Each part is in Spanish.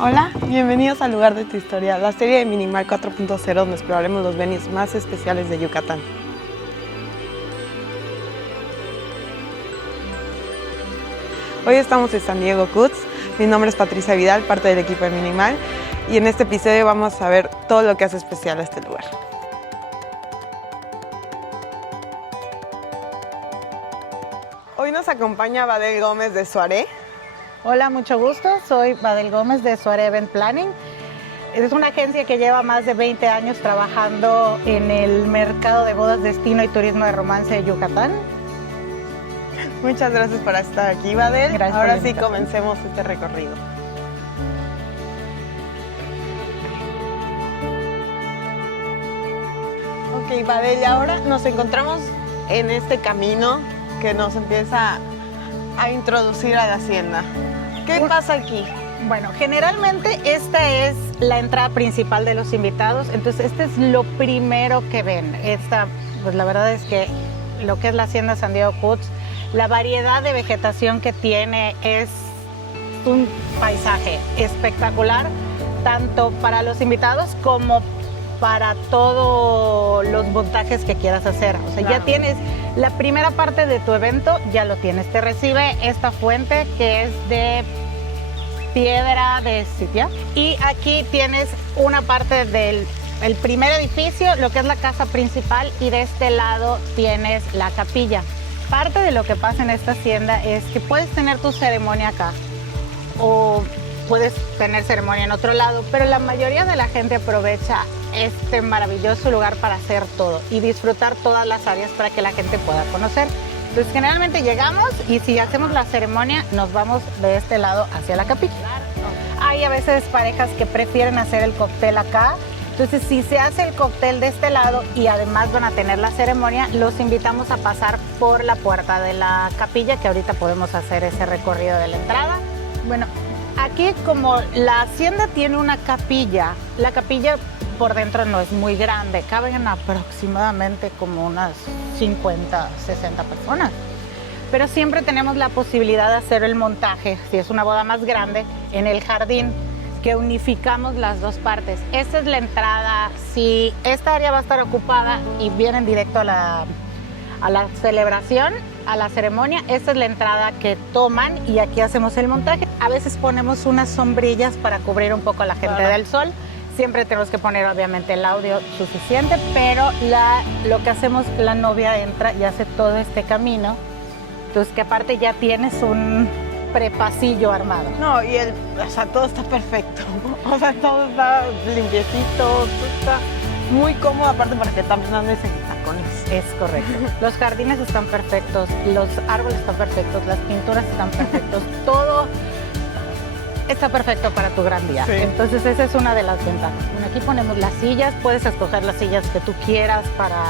Hola, bienvenidos al lugar de tu historia, la serie de Minimal 4.0 donde exploraremos los venues más especiales de Yucatán. Hoy estamos en San Diego Cuts. Mi nombre es Patricia Vidal, parte del equipo de Minimal, y en este episodio vamos a ver todo lo que hace especial a este lugar. Hoy nos acompaña Badel Gómez de Soirée. Hola, mucho gusto. Soy Badel Gómez de Soirée Event Planning. Es una agencia que lleva más de 20 años trabajando en el mercado de bodas, destino y turismo de romance de Yucatán. Muchas gracias por estar aquí, Badel. Gracias. Ahora sí, comencemos este recorrido. Ok, Badel, ahora nos encontramos en este camino que nos empieza a introducir a la hacienda. ¿Qué pasa aquí? Bueno, generalmente esta es la entrada principal de los invitados, entonces este es lo primero que ven. Pues la verdad es que lo que es la hacienda San Diego Cuts, la variedad de vegetación que tiene es un paisaje espectacular, tanto para los invitados como para todos los montajes que quieras hacer. O sea, claro, ya tienes la primera parte de tu evento, ya lo tienes. Te recibe esta fuente que es de piedra de Sitiá. Y aquí tienes una parte del primer edificio, lo que es la casa principal, y de este lado tienes la capilla. Parte de lo que pasa en esta hacienda es que puedes tener tu ceremonia acá o puedes tener ceremonia en otro lado, pero la mayoría de la gente aprovecha este maravilloso lugar para hacer todo y disfrutar todas las áreas para que la gente pueda conocer. Entonces generalmente llegamos y si hacemos la ceremonia nos vamos de este lado hacia la capilla. Hay a veces parejas que prefieren hacer el cóctel acá. Entonces, si se hace el cóctel de este lado y además van a tener la ceremonia, los invitamos a pasar por la puerta de la capilla, que ahorita podemos hacer ese recorrido de la entrada. Bueno, aquí como la hacienda tiene una capilla, la capilla por dentro no es muy grande, caben aproximadamente como unas 50, 60 personas. Pero siempre tenemos la posibilidad de hacer el montaje, si es una boda más grande, en el jardín, que unificamos las dos partes. Esta es la entrada. Si esta área va a estar ocupada y vienen directo a la celebración, a la ceremonia, esta es la entrada que toman y aquí hacemos el montaje. A veces ponemos unas sombrillas para cubrir un poco a la gente del sol. Siempre tenemos que poner obviamente el audio suficiente, pero lo que hacemos, la novia entra y hace todo este camino. Entonces que aparte ya tienes un prepasillo armado. No, y todo está perfecto. O sea, todo está limpiecito, todo está muy cómodo, aparte para que también andes en tacones. Es correcto. Los jardines están perfectos, los árboles están perfectos, las pinturas están perfectos, todo está perfecto para tu gran día. Sí. Entonces esa es una de las ventajas. Bueno, aquí ponemos las sillas, puedes escoger las sillas que tú quieras para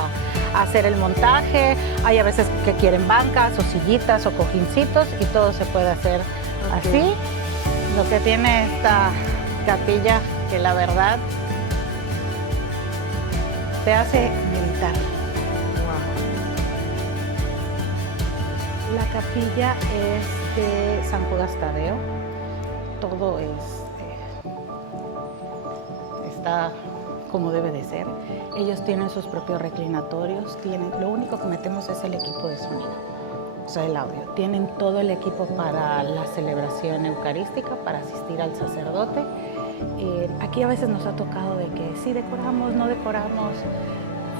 hacer el montaje. Hay a veces que quieren bancas o sillitas o cojincitos y todo se puede hacer así. Lo que tiene esta capilla, que la verdad te hace meditar. Wow. La capilla es de San Judas Tadeo. Todo está como debe de ser. Ellos tienen sus propios reclinatorios, lo único que metemos es el equipo de sonido, o sea, el audio. Tienen todo el equipo para la celebración eucarística, para asistir al sacerdote. Aquí a veces nos ha tocado de que sí decoramos, no decoramos,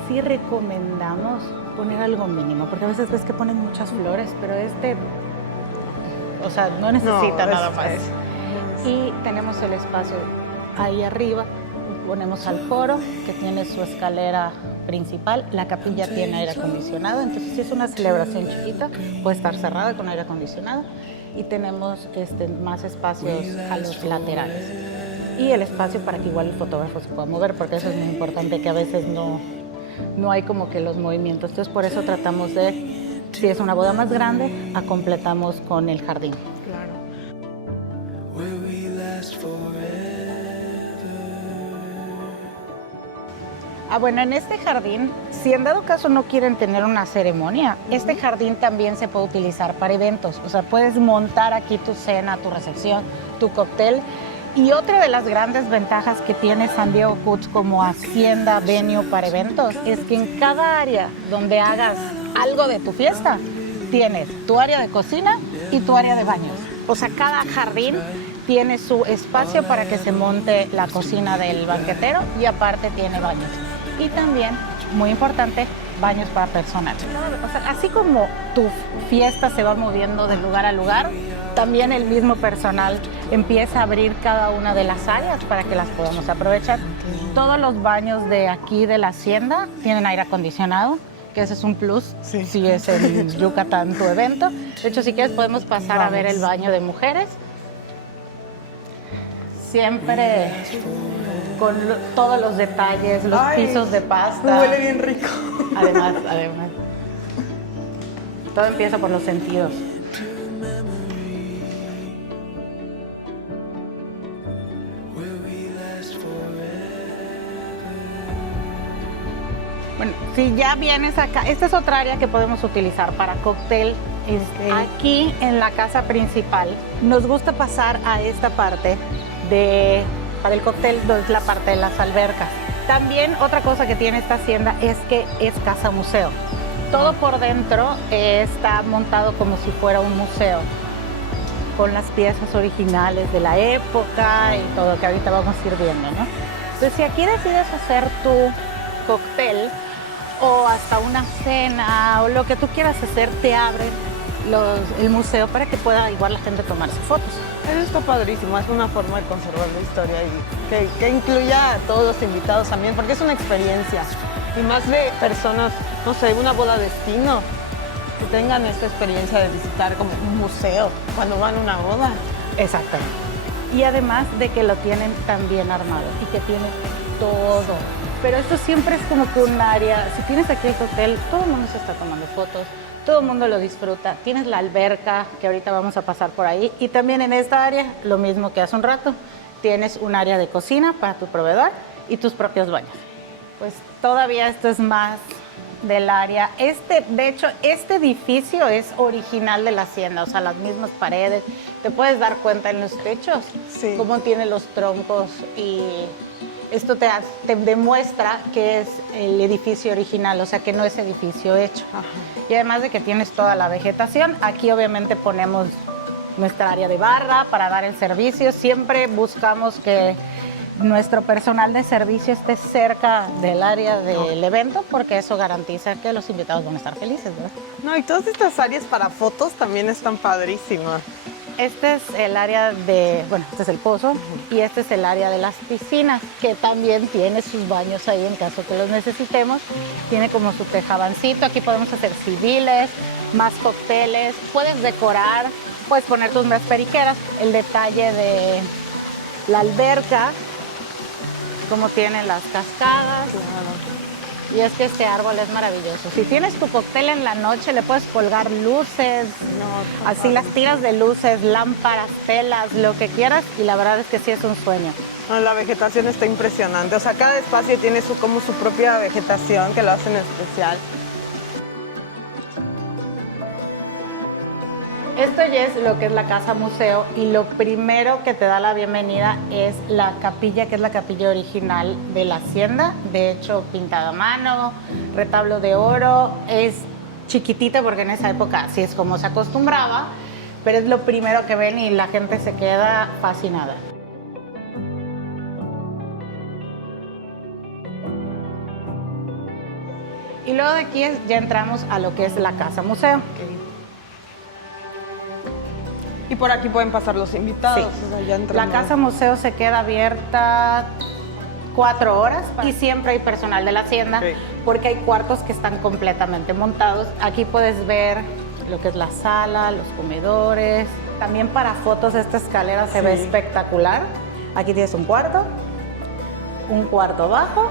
sí recomendamos poner algo mínimo, porque a veces ves que ponen muchas flores, pero o sea, no necesita nada más. Y tenemos el espacio ahí arriba, ponemos al coro que tiene su escalera principal, la capilla tiene aire acondicionado, entonces si es una celebración chiquita puede estar cerrada con aire acondicionado y tenemos más espacios a los laterales y el espacio para que igual el fotógrafo se pueda mover, porque eso es muy importante, que a veces no hay como que los movimientos, entonces por eso tratamos de, si es una boda más grande, completamos con el jardín. Claro. Bueno, en este jardín, si en dado caso no quieren tener una ceremonia, este jardín también se puede utilizar para eventos. O sea, puedes montar aquí tu cena, tu recepción, tu cóctel Y otra de las grandes ventajas que tiene San Diego Foods como hacienda venue para eventos es que en cada área donde hagas algo de tu fiesta, tienes tu área de cocina y tu área de baños. O sea, cada jardín tiene su espacio para que se monte la cocina del banquetero y aparte tiene baños. Y también, muy importante, baños para personal. O sea, así como tu fiesta se va moviendo de lugar a lugar, también el mismo personal empieza a abrir cada una de las áreas para que las podamos aprovechar. Todos los baños de aquí de la hacienda tienen aire acondicionado, que ese es un plus si es en Yucatán tu evento. De hecho, si quieres podemos pasar a ver el baño de mujeres. Siempre con todos los detalles, los pisos de pasta. Huele bien rico. Además. Todo empieza por los sentidos. Bueno, si ya vienes acá, esta es otra área que podemos utilizar para cóctel. Aquí en la casa principal nos gusta pasar a esta parte para el cóctel, es la parte de las albercas. También otra cosa que tiene esta hacienda es que es casa museo. Todo por dentro está montado como si fuera un museo, con las piezas originales de la época y todo, que ahorita vamos a ir viendo, ¿no? Entonces, si aquí decides hacer tu cóctel o hasta una cena o lo que tú quieras hacer, te abre el museo para que pueda igual la gente tomarse fotos. Eso está padrísimo, es una forma de conservar la historia y que incluya a todos los invitados también, porque es una experiencia. Y más de personas, no sé, una boda destino, que tengan esta experiencia de visitar como un museo cuando van a una boda. Exactamente. Y además de que lo tienen tan bien armado y que tiene todo. Pero esto siempre es como que un área, si tienes aquí el hotel, todo el mundo se está tomando fotos, todo el mundo lo disfruta. Tienes la alberca, que ahorita vamos a pasar por ahí, y también en esta área, lo mismo que hace un rato, tienes un área de cocina para tu proveedor y tus propios baños. Pues todavía esto es más del área. De hecho, este edificio es original de la hacienda, o sea, las mismas paredes. Te puedes dar cuenta en los techos, cómo tiene los troncos, y esto te demuestra que es el edificio original, o sea, que no es edificio hecho. Ajá. Y además de que tienes toda la vegetación, aquí obviamente ponemos nuestra área de barra para dar el servicio. Siempre buscamos que nuestro personal de servicio esté cerca del área del evento, porque eso garantiza que los invitados van a estar felices, ¿verdad? No, y todas estas áreas para fotos también están padrísimas. Este es el área este es el pozo, y este es el área de las piscinas, que también tiene sus baños ahí en caso que los necesitemos. Tiene como su tejabancito, aquí podemos hacer civiles, más cócteles, puedes decorar, puedes poner tus más periqueras. El detalle de la alberca, como tienen las cascadas. Claro. Y es que este árbol es maravilloso. Si tienes tu cóctel en la noche, le puedes colgar luces, así las tiras de luces, lámparas, telas, lo que quieras, y la verdad es que sí es un sueño. No, la vegetación está impresionante. O sea, cada espacio tiene como su propia vegetación que lo hacen especial. Esto ya es lo que es la casa museo, y lo primero que te da la bienvenida es la capilla, que es la capilla original de la hacienda, de hecho pintada a mano, retablo de oro. Es chiquitita porque en esa época así es como se acostumbraba, pero es lo primero que ven y la gente se queda fascinada. Y luego de aquí ya entramos a lo que es la casa museo. Okay. Y por aquí pueden pasar los invitados. Sí. O sea, ya la casa museo se queda abierta 4 horas y siempre hay personal de la hacienda, porque hay cuartos que están completamente montados. Aquí puedes ver lo que es la sala, los comedores. También para fotos esta escalera se ve espectacular. Aquí tienes un cuarto abajo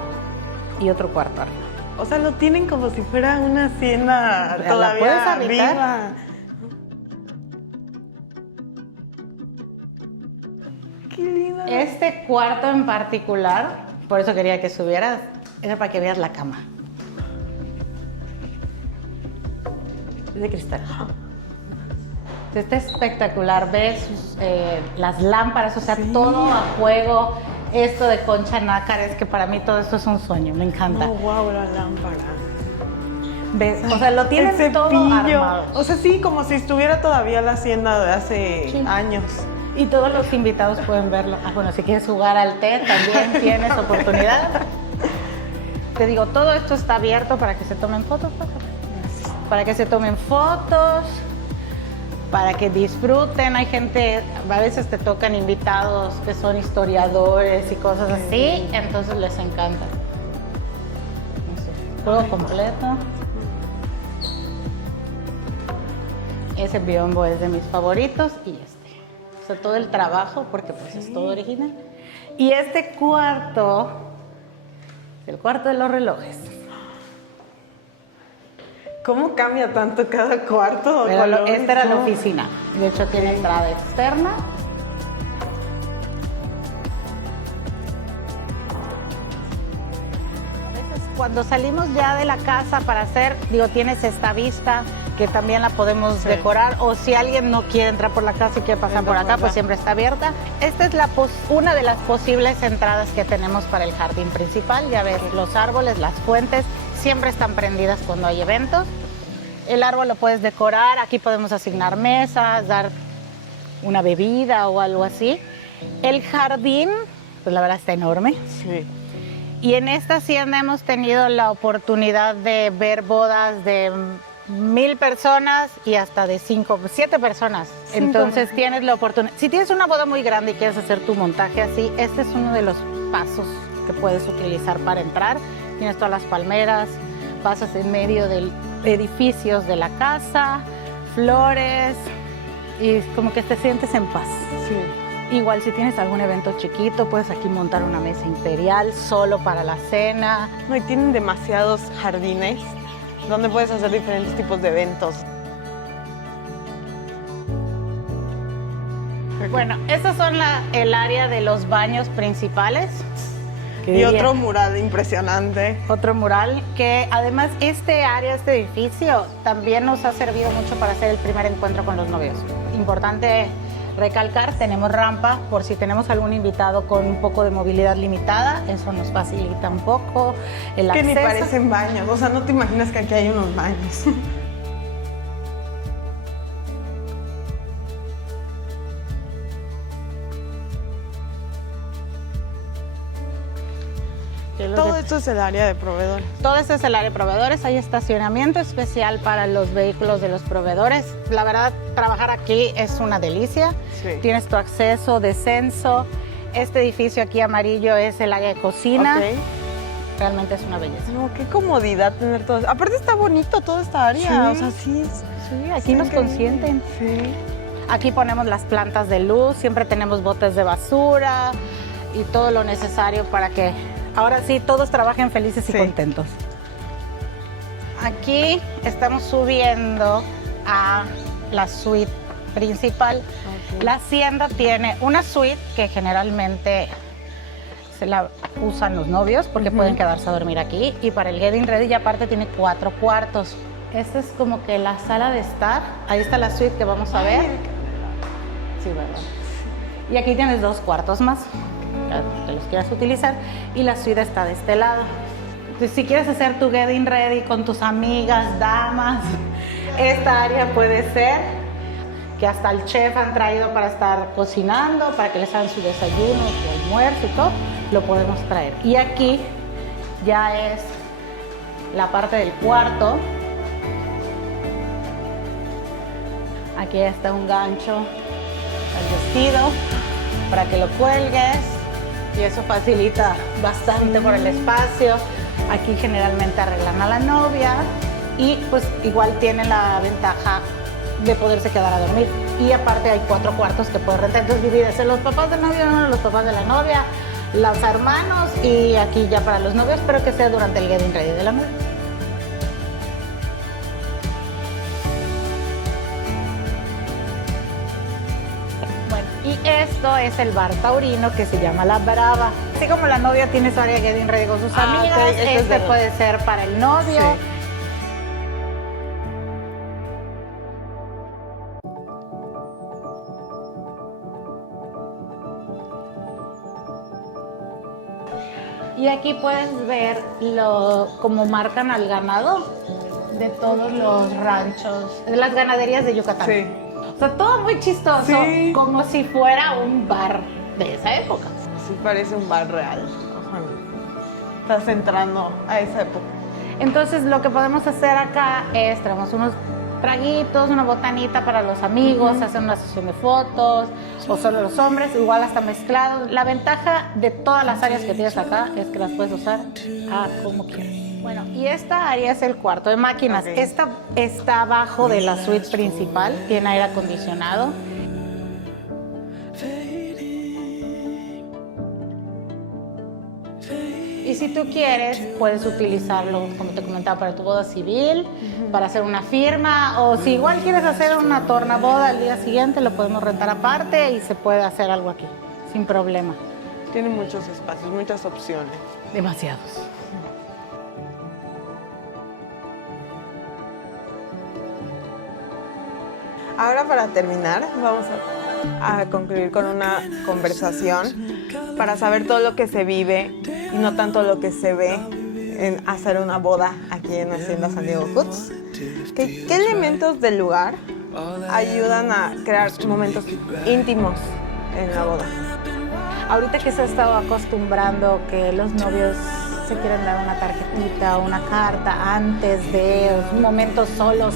y otro cuarto arriba. O sea, lo tienen como si fuera una hacienda todavía puedes habitar. viva. Qué lindo. Este cuarto en particular, por eso quería que subieras, era para que veas la cama. Es de cristal. Está espectacular, ves las lámparas, o sea, todo a juego. Esto de concha nácar, es que para mí todo esto es un sueño, me encanta. Oh, wow, la lámpara. ¿Ves? O sea, lo tienen El todo cepillo. armado. O sea, sí, como si estuviera todavía la hacienda de hace años. Y todos los invitados pueden verlo. Ah, bueno, si quieres jugar al té, también tienes oportunidad. Te digo, todo esto está abierto para que se tomen fotos. Para que se tomen fotos, para que disfruten. Hay gente, a veces te tocan invitados que son historiadores y cosas así, entonces les encanta. Juego completo. Ese biombo es de mis favoritos y este. O sea, todo el trabajo, porque pues es todo original. Y este cuarto, el cuarto de los relojes. ¿Cómo cambia tanto cada cuarto? Esta era la oficina. De hecho, tiene entrada externa. A veces, cuando salimos ya de la casa para hacer, digo, tienes esta vista que también la podemos decorar, o si alguien no quiere entrar por la casa y quiere pasar por acá, pues siempre está abierta. Esta es una de las posibles entradas que tenemos para el jardín principal. Ya ves, los árboles, las fuentes, siempre están prendidas cuando hay eventos. El árbol lo puedes decorar, aquí podemos asignar mesas, dar una bebida o algo así. El jardín, pues la verdad está enorme. Sí. Y en esta hacienda hemos tenido la oportunidad de ver bodas de 1000 personas y hasta de 7 personas. Entonces tienes la oportunidad. Si tienes una boda muy grande y quieres hacer tu montaje así, este es uno de los pasos que puedes utilizar para entrar. Tienes todas las palmeras, pasas en medio de edificios de la casa, flores, y como que te sientes en paz. Sí. Igual si tienes algún evento chiquito, puedes aquí montar una mesa imperial solo para la cena. No, y tienen demasiados jardines donde puedes hacer diferentes tipos de eventos. Bueno, estos son el área de los baños principales. Y otro mural impresionante. Otro mural que además este edificio también nos ha servido mucho para hacer el primer encuentro con los novios. Importante recalcar, tenemos rampa por si tenemos algún invitado con un poco de movilidad limitada, eso nos facilita un poco el acceso. Que ni parecen baños, o sea, no te imaginas que aquí hay unos baños. Todo esto es el área de proveedores. Todo esto es el área de proveedores. Hay estacionamiento especial para los vehículos de los proveedores. La verdad, trabajar aquí es una delicia. Sí. Tienes tu acceso, descenso. Este edificio aquí amarillo es el área de cocina. Okay. Realmente es una belleza. No, qué comodidad tener todo eso. Aparte está bonito toda esta área. Sí. O sea, sí. Sí, aquí nos consienten. Sí. Aquí ponemos las plantas de luz. Siempre tenemos botes de basura y todo lo necesario para que ahora sí todos trabajen felices y contentos. Aquí estamos subiendo a la suite principal. Okay. La hacienda tiene una suite que generalmente se la usan los novios porque pueden quedarse a dormir aquí, y para el getting ready ya aparte tiene 4 cuartos. Esta es como que la sala de estar. Ahí está la suite que vamos a ver. Sí, ¿verdad? Y aquí tienes 2 cuartos más que los quieras utilizar, y la suite está de este lado. Entonces, si quieres hacer tu getting ready con tus amigas, damas, esta área puede ser que hasta el chef han traído para estar cocinando, para que les hagan su desayuno, su almuerzo y todo, lo podemos traer. Y aquí ya es la parte del cuarto. Aquí está un gancho al vestido para que lo cuelgues, y eso facilita bastante por el espacio. Aquí generalmente arreglan a la novia y pues igual tiene la ventaja de poderse quedar a dormir. Y aparte hay 4 cuartos que puedes rentar, entonces divides los papás del novio, los papás de la novia, los hermanos, y aquí ya para los novios, pero que sea durante el getting ready de la novia. Y esto es el bar taurino que se llama La Brava. Así como la novia tiene su área de getting ready con sus amigas, okay, este puede ser para el novio. Sí. Y aquí puedes ver cómo marcan al ganado de todos los ranchos, de las ganaderías de Yucatán. Sí. O sea, todo muy chistoso, Sí. como si fuera un bar de esa época. Sí, parece un bar real. Ojalá. Estás entrando a esa época. Entonces, lo que podemos hacer acá es traemos unos traguitos, una botanita para los amigos, hacer una sesión de fotos, o solo los hombres, igual hasta mezclados. La ventaja de todas las áreas que tienes acá es que las puedes usar como quieras. Bueno, y esta área es el cuarto de máquinas. Ok. Esta está abajo de la suite principal, tiene aire acondicionado. Y si tú quieres, puedes utilizarlo, como te comentaba, para tu boda civil, para hacer una firma, o si igual quieres hacer una tornaboda al día siguiente, lo podemos rentar aparte y se puede hacer algo aquí, sin problema. Tiene muchos espacios, muchas opciones. Demasiados. Ahora, para terminar, vamos a concluir con una conversación para saber todo lo que se vive y no tanto lo que se ve en hacer una boda aquí en Hacienda San Diego Coots. ¿Qué elementos del lugar ayudan a crear momentos íntimos en la boda? Ahorita que se ha estado acostumbrando que los novios se quieren dar una tarjetita o una carta antes de momentos solos,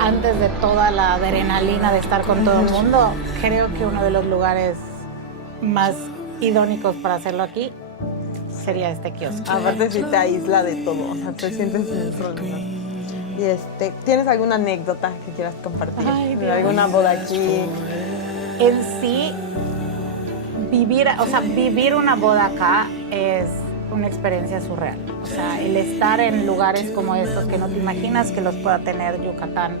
antes de toda la adrenalina de estar con todo el mundo, creo que uno de los lugares más idónicos para hacerlo aquí sería este kiosco. Aparte, si te aísla de todo, o sea, te sientes sin problema. Y ¿tienes alguna anécdota que quieras compartir? Ay, ¿De Dios. alguna boda aquí? En sí, vivir una boda acá es una experiencia surreal. O sea, el estar en lugares como estos que no te imaginas que los pueda tener Yucatán,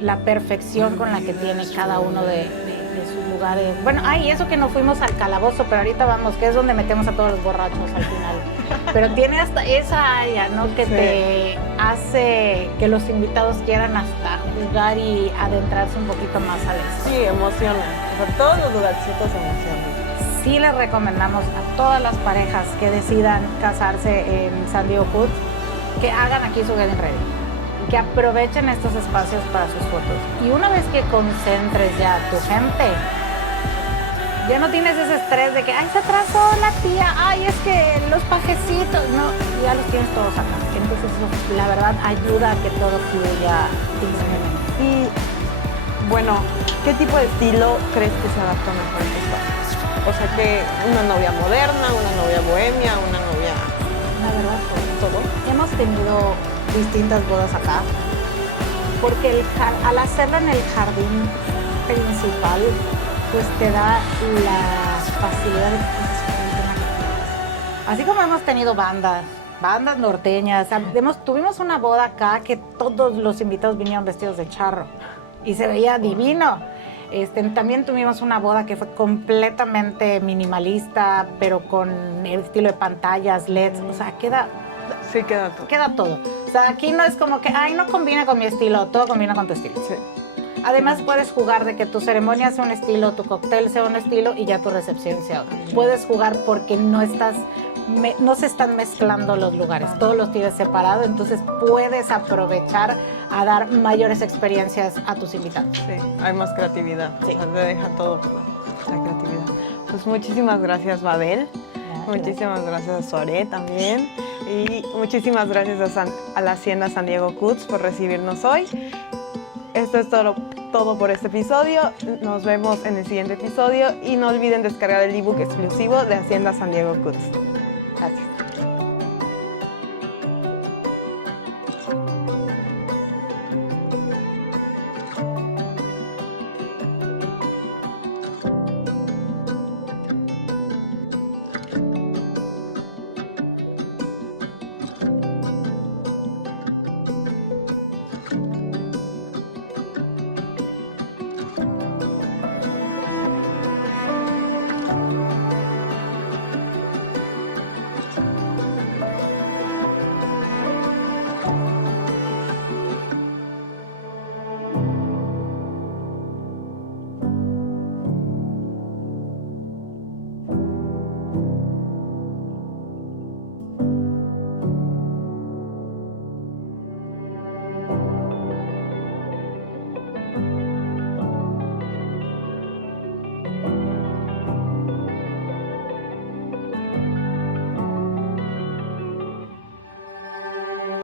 la perfección con la que tiene cada uno de sus lugares. Bueno, eso que no fuimos al calabozo, pero ahorita vamos, que es donde metemos a todos los borrachos al final. Pero tiene hasta esa área, ¿no? Que Sí. te hace que los invitados quieran hasta jugar y adentrarse un poquito más a eso. Sí, emociona. Por todos los lugarcitos emocionan. Sí les recomendamos a todas las parejas que decidan casarse en San Diego Coots que hagan aquí su wedding ready y que aprovechen estos espacios para sus fotos. Y una vez que concentres ya a tu gente, ya no tienes ese estrés de que, ay, se atrasó la tía, ay, es que los pajecitos, no, ya los tienes todos acá. Entonces, la verdad, ayuda a que todo fluya dignamente. Y, bueno, ¿qué tipo de estilo crees que se adapta mejor a este espacio? O sea, que una novia moderna, una novia bohemia, una novia... La verdad, ¿Todo? hemos tenido distintas bodas acá, porque al hacerla en el jardín principal, pues te da la facilidad de que puedes escoger una que quieras. Así como hemos tenido bandas norteñas, tuvimos una boda acá que todos los invitados vinieron vestidos de charro y se veía divino. También tuvimos una boda que fue completamente minimalista, pero con el estilo de pantallas, LEDs, o sea, Sí, queda todo. queda todo. O sea, aquí no es como que, ay, no combina con mi estilo, todo combina con tu estilo. Sí. Además, puedes jugar de que tu ceremonia sea un estilo, tu cóctel sea un estilo y ya tu recepción sea otro. Puedes jugar porque no se están mezclando los lugares, todos los tienes separado, entonces puedes aprovechar a dar mayores experiencias a tus invitados. Sí, hay más creatividad. Sí. O sea, te deja todo por la creatividad. Pues muchísimas gracias, Babel. Muchísimas gracias a Soaré también. Y muchísimas gracias a la Hacienda San Diego Coots por recibirnos hoy. Esto es todo por este episodio. Nos vemos en el siguiente episodio y no olviden descargar el ebook exclusivo de Hacienda San Diego Coots. Gracias.